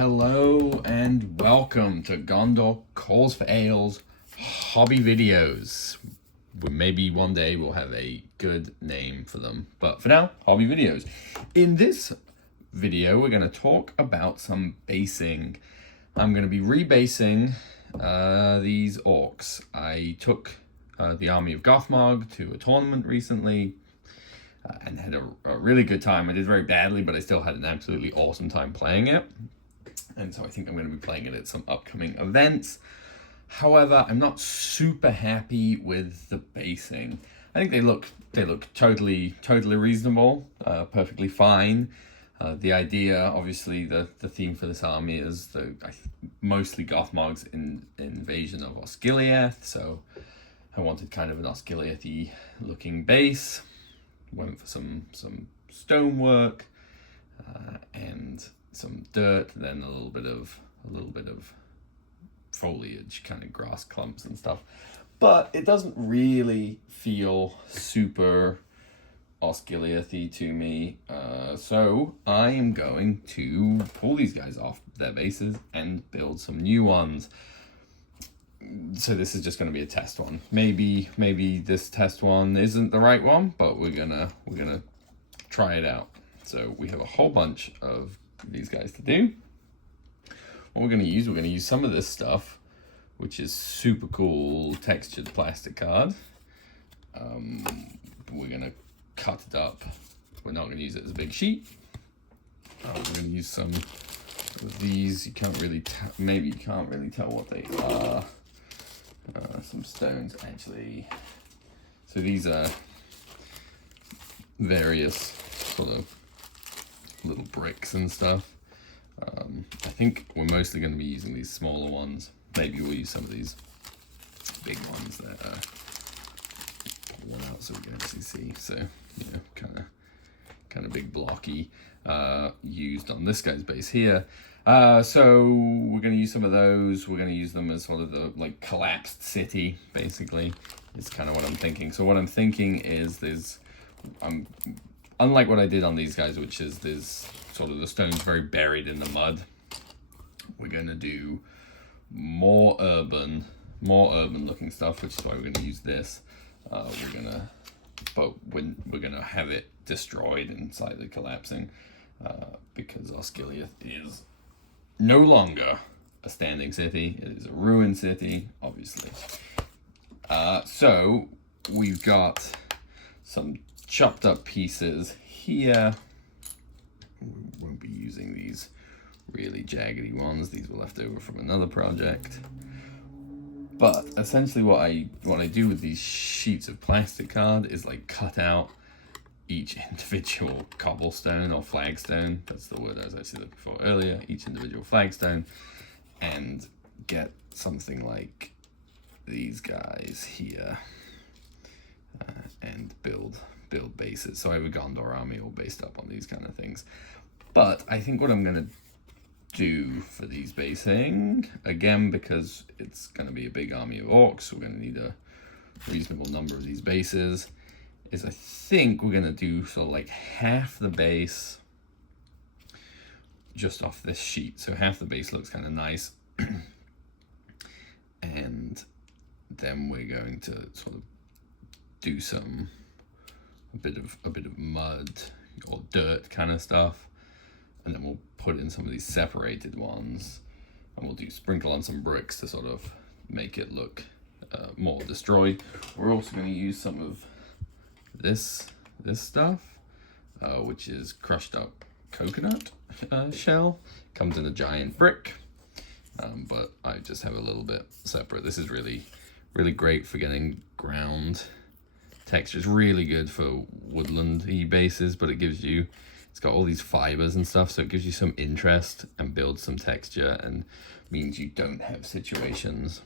Hello and welcome to Gondor Calls for Ales hobby videos. Maybe one day we'll have a good name for them, but for now, hobby videos. In this video, we're going to talk about some basing. I'm going to be rebasing these orcs. I took the army of Gothmog to a tournament recently and had a really good time. I did very badly, but I still had an absolutely awesome time playing it. And so I think I'm going to be playing it at some upcoming events. However, I'm not super happy with the basing. I think they look totally reasonable, perfectly fine. The idea, obviously, the theme for this army is mostly Gothmog's invasion of Osgiliath. So I wanted kind of an Osgiliath-y looking base. Went for some stonework and some dirt, then a little bit of foliage, kind of grass clumps and stuff. But it doesn't really feel super Osgiliath-y to me. So I am going to pull these guys off their bases and build some new ones. So this is just going to be a test one. Maybe this test one isn't the right one, but we're gonna try it out. So we have a whole bunch of these guys to do. What we're going to use some of this stuff, which is super cool textured plastic card. We're going to cut it up. We're not going to use it as a big sheet. We're going to use some of these. You can't really tell what they are. Some stones actually. So these are various sort of little bricks and stuff. I think we're mostly going to be using these smaller ones. Maybe we'll use some of these big ones that pull one out so we can actually see. So, you know, kind of big blocky, used on this guy's base here. So we're going to use some of those. We're going to use them as sort of the collapsed city, basically. Is kind of what I'm thinking. So what I'm thinking is unlike what I did on these guys, which is there's sort of the stones very buried in the mud, we're going to do more urban looking stuff, which is why we're going to use this. We're going to have it destroyed and slightly collapsing because Osgiliath is no longer a standing city. It is a ruined city, obviously. So we've got some chopped up pieces here. We won't be using these really jaggedy ones. These were left over from another project. But essentially what I do with these sheets of plastic card is cut out each individual cobblestone or flagstone. That's the word I was actually looking for earlier. Each individual flagstone, and get something like these guys here and build bases. So I have a Gondor army all based up on these kind of things. But I think what I'm going to do for these basing, again, because it's going to be a big army of orcs, we're going to need a reasonable number of these bases, is I think we're going to do sort of half the base just off this sheet. So half the base looks kind of nice. And then we're going to sort of do a bit of mud or dirt kind of stuff, and then we'll put in some of these separated ones, and we'll sprinkle on some bricks to sort of make it look more destroyed. We're also going to use some of this stuff, which is crushed up coconut shell. Comes in a giant brick, but I just have a little bit separate. This is really great for getting ground texture. Is really good for woodland-y bases, but it's got all these fibers and stuff, so it gives you some interest and builds some texture and means you don't have situations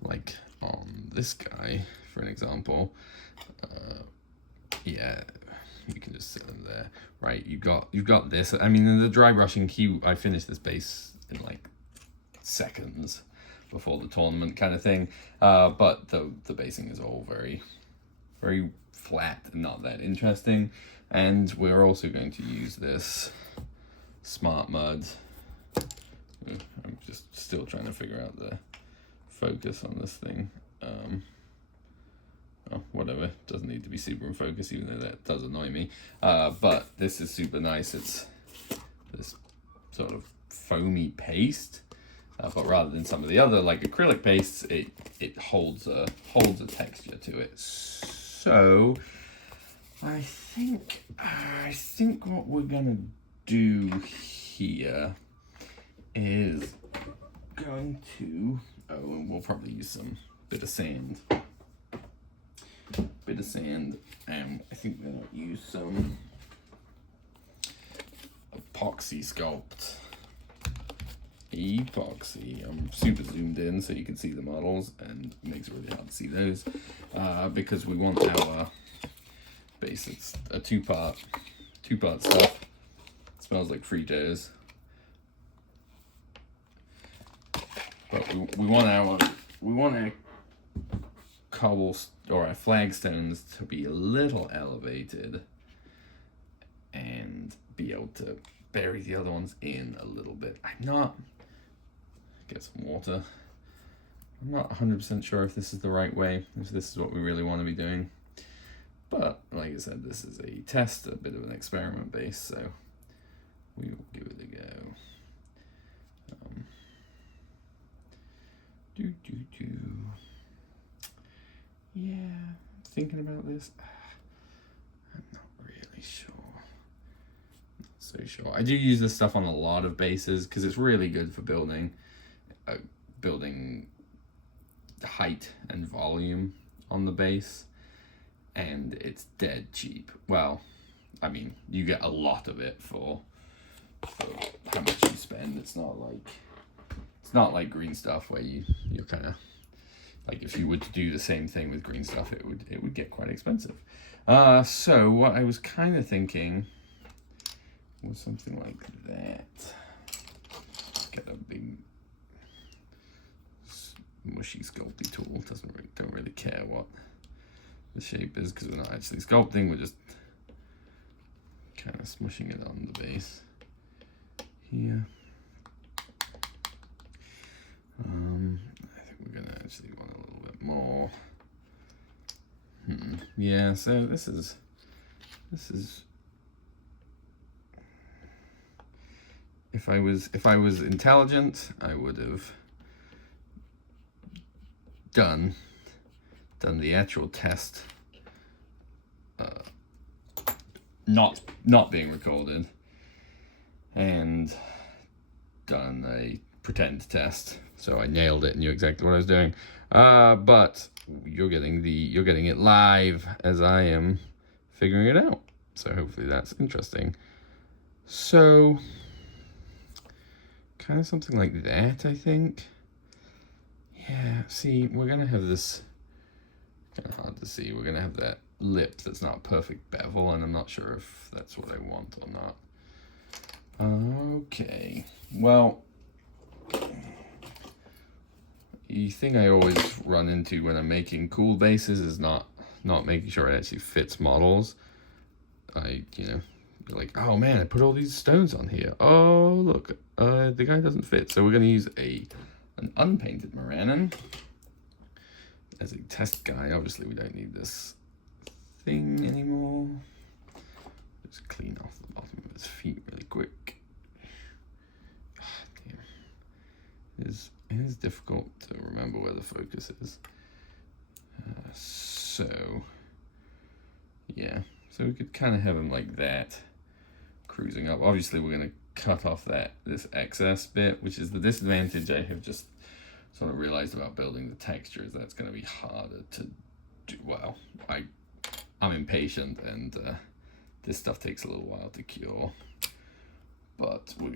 like on this guy, for an example. Yeah, you can just sit them there, right? You've got this. I mean, in the dry brushing queue, I finished this base in seconds before the tournament kind of thing, but the basing is all very flat and not that interesting. And we're also going to use this smart mud I'm just still trying to figure out the focus on this thing. Oh, whatever, doesn't need to be super in focus, even though that does annoy me. But this is super nice. It's this sort of foamy paste, but rather than some of the other like acrylic pastes, it holds a texture to it. So I think what we're gonna do here is going to, and we'll probably use some bit of sand, and I think we're gonna use some epoxy sculpt. I'm super zoomed in so you can see the models, and it makes it really hard to see those because we want our base. It's a two-part stuff. It smells like Fritos, but we want our or our flagstones to be a little elevated and be able to bury the other ones in a little bit. Get some water. I'm not 100% sure if this is the right way, if this is what we really want to be doing. But like I said, this is a test, a bit of an experiment base, so we will give it a go. Yeah, thinking about this. I'm not really sure. Not so sure. I do use this stuff on a lot of bases because it's really good for building height and volume on the base, and it's dead cheap. Well, I mean, you get a lot of it for how much you spend. It's not like green stuff where you're kind of like, if you were to do the same thing with green stuff, it would get quite expensive. So what I was kind of thinking was something like that. Get a big mushy sculpty tool. Don't really care what the shape is because we're not actually sculpting. We're just kind of smushing it on the base here. I think we're gonna actually want a little bit more. Yeah, so this is if I was intelligent, I would have done the actual test not being recorded, and done a pretend test, so I nailed it and knew exactly what I was doing. But you're getting it live as I am figuring it out, so hopefully that's interesting. So kind of something like that, I think. Yeah, see, we're gonna have this, kind of hard to see, we're gonna have that lip that's not perfect bevel, and I'm not sure if that's what I want or not. Okay, well, the thing I always run into when I'm making cool bases is not making sure it actually fits models. You're like, oh man, I put all these stones on here. Oh look, the guy doesn't fit. So we're gonna use an unpainted Morannon as a test guy. Obviously we don't need this thing anymore. Just clean off the bottom of his feet really quick. Damn. It is difficult to remember where the focus is. So yeah, so we could kind of have him like that, cruising up. Obviously we're going to cut off this excess bit, which is the disadvantage I have just sort of realized about building the texture, is that's going to be harder to do. Well, I'm impatient, and this stuff takes a little while to cure, but we're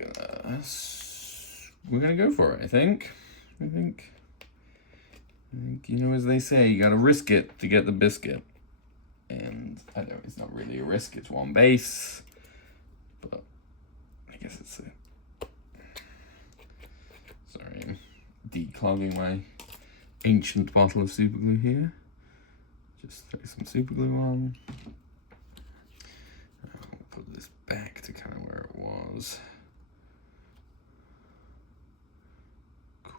gonna go for it. I think as they say, you gotta risk it to get the biscuit. And it's not really a risk, it's one base, but I guess it's sorry, I'm declogging my ancient bottle of super glue here. Just throw some super glue on. I'll put this back to kind of where it was.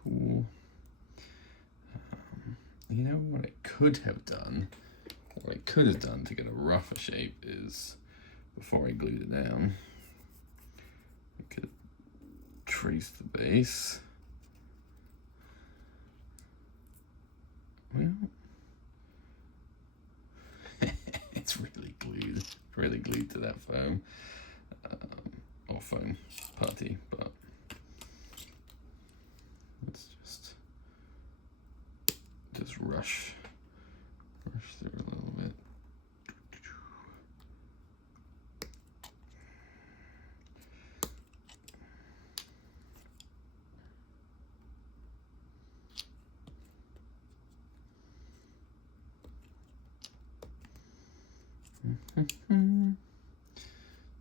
cool. You know what I could have done? What I could have done to get a rougher shape is, before I glued it down, I could trace the base. Well, it's really glued to that foam, or foam putty, but let's just rush through a little bit.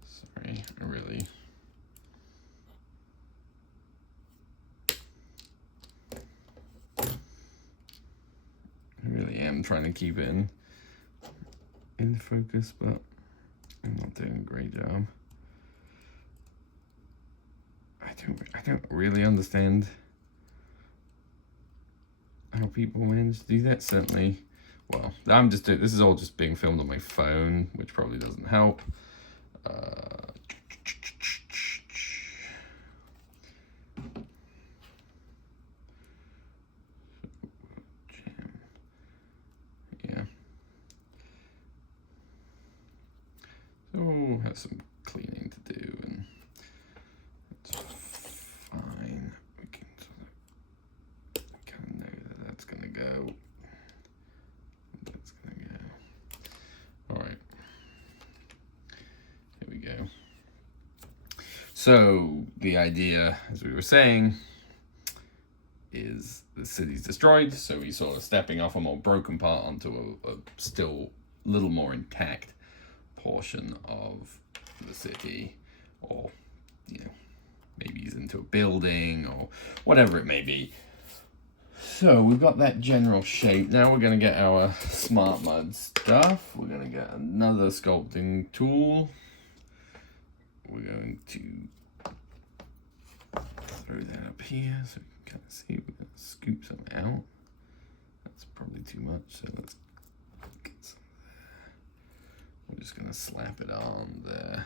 Sorry, I really am trying to keep it in focus, but I'm not doing a great job. I don't really understand how people manage to do that. Certainly, well, this is all just being filmed on my phone, which probably doesn't help. Yeah. So we'll have some cleaning to do, and that's fine. We can kind of know that that's gonna go. That's gonna go. All right. Here we go. So the idea, as we were saying, is the city's destroyed, so he's sort of stepping off a more broken part onto a still little more intact portion of the city, or maybe he's into a building or whatever it may be. So we've got that general shape. Now we're going to get our smart mud stuff. We're going to get another sculpting tool. We're going to throw that up here so we can kind of see. We're going to scoop some out. That's probably too much, so let's get some there. We're just going to slap it on there.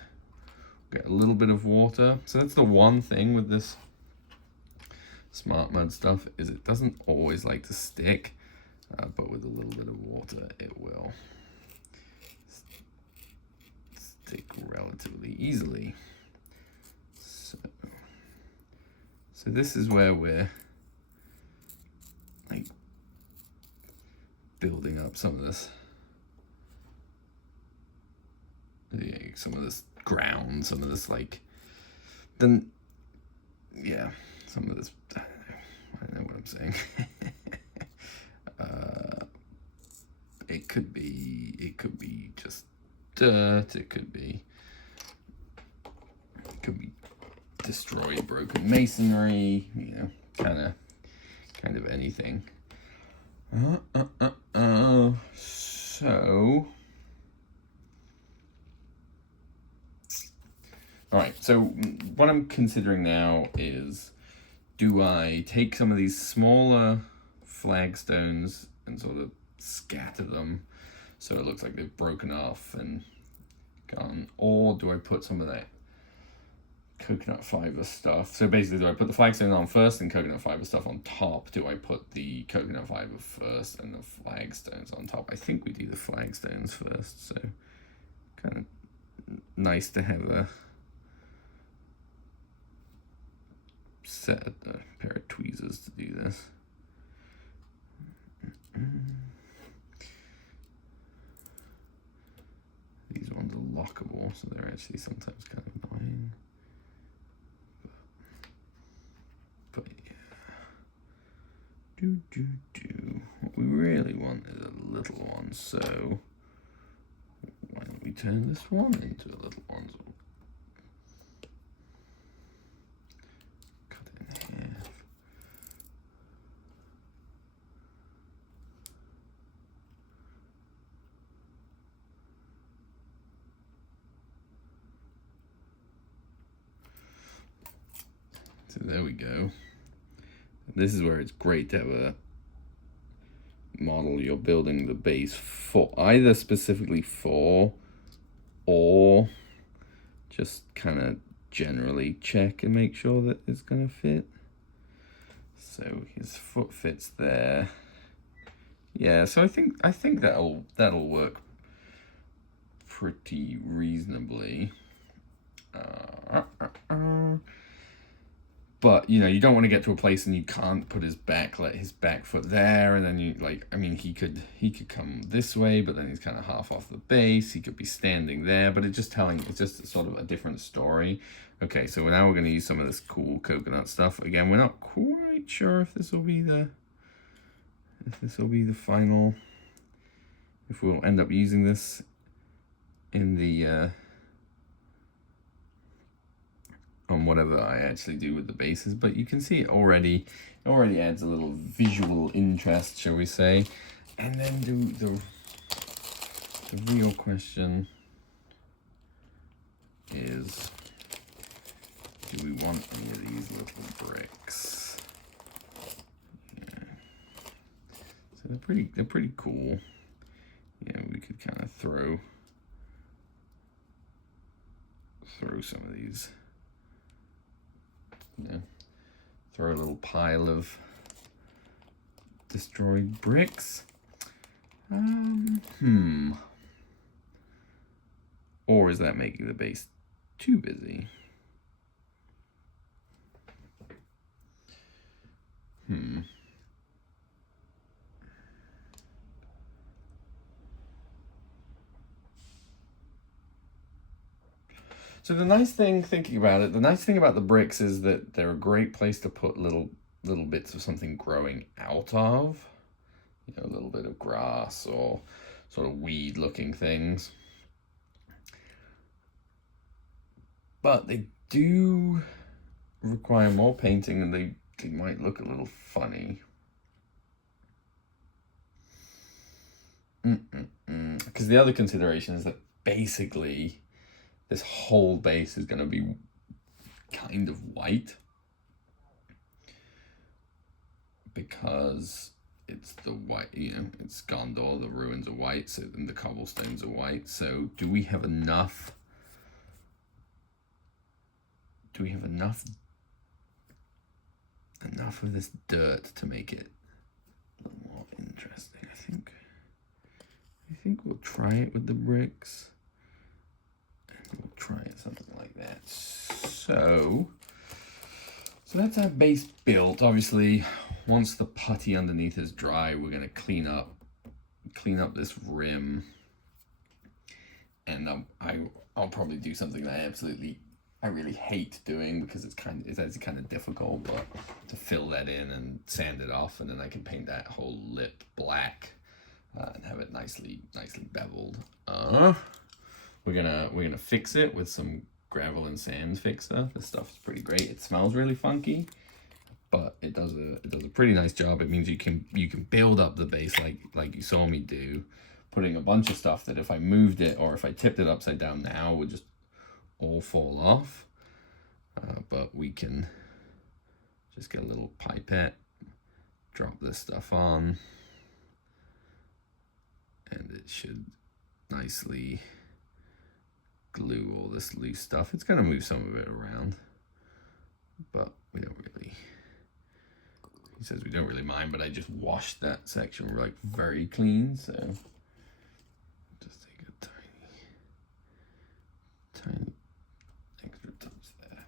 Get a little bit of water. So that's the one thing with this smart mud stuff, is it doesn't always like to stick, but with a little bit of water it will stick relatively easily. So this is where we're like building up some of this ground, some of this like, then yeah, some of this, I don't know what I'm saying. It could be just dirt, it could be destroyed, broken masonry, kind of anything. So all right, so what I'm considering now is, do I take some of these smaller flagstones and sort of scatter them so it looks like they've broken off and gone, or do I put some of that coconut fiber stuff? So basically, do I put the flagstone on first and coconut fiber stuff on top? Do I put the coconut fiber first and the flagstones on top? I think we do the flagstones first, so kind of nice to have a pair of tweezers to do this. These ones are lockable, so they're actually sometimes kind of annoying. But yeah. What we really want is a little one, so why don't we turn this one into a little one? So cut it in half. So there we go. this is where it's great to have a model you're building the base for, either specifically for, or just kind of generally check and make sure that it's gonna fit. So his foot fits there. Yeah, so I think that'll work pretty reasonably. But you know, you don't want to get to a place and you can't put his back foot there, and then you like, I mean, he could come this way, but then he's kind of half off the base. He could be standing there, but it's just sort of a different story. Okay, so now we're going to use some of this cool coconut stuff. Again, we're not quite sure if this will be the final, if we'll end up using this in the on whatever I actually do with the bases, but you can see it already adds a little visual interest, shall we say. And then the real question is, do we want any of these little bricks? Yeah. So they're pretty cool. Yeah, we could kind of throw some of these. Yeah, throw a little pile of destroyed bricks. Or is that making the base too busy? So the nice thing, thinking about it, the nice thing about the bricks is that they're a great place to put little bits of something growing out of. You know, a little bit of grass or sort of weed-looking things. But they do require more painting, and they might look a little funny. Because the other consideration is that basically this whole base is going to be kind of white, because it's the white, you know, it's Gondor, the ruins are white, so and the cobblestones are white. So do we have enough of this dirt to make it a little more interesting? I think we'll try it with the bricks. We'll try it something like that. So that's our base built. Obviously, once the putty underneath is dry, we're going to clean up this rim, and I'll probably do something that I really hate doing, because it's kind of difficult, but to fill that in and sand it off, and then I can paint that whole lip black and have it nicely beveled. We're gonna fix it with some gravel and sand fixer. This stuff's pretty great. It smells really funky, but it does a pretty nice job. It means you can build up the base like you saw me do, putting a bunch of stuff that if I moved it or if I tipped it upside down now would just all fall off. But we can just get a little pipette, drop this stuff on, and it should nicely glue all this loose stuff. It's going to move some of it around, but we don't really, he says we don't really mind, but I just washed that section like very clean, so just take a tiny extra touch there.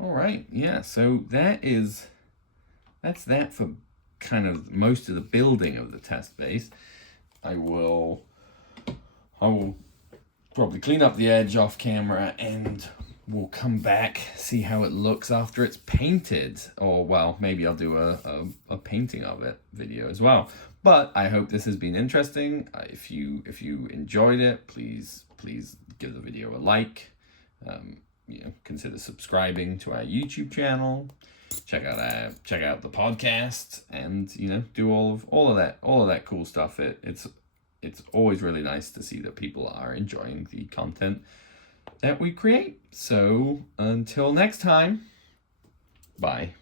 All right, yeah, so that's that for kind of most of the building of the test base. I will probably clean up the edge off camera, and we'll come back, see how it looks after it's painted. Or, well, maybe I'll do a painting of it video as well. But I hope this has been interesting. If you enjoyed it, please give the video a like. You know, consider subscribing to our YouTube channel. Check out the podcast, and you know, do all of that cool stuff. It's always really nice to see that people are enjoying the content that we create. So until next time, bye.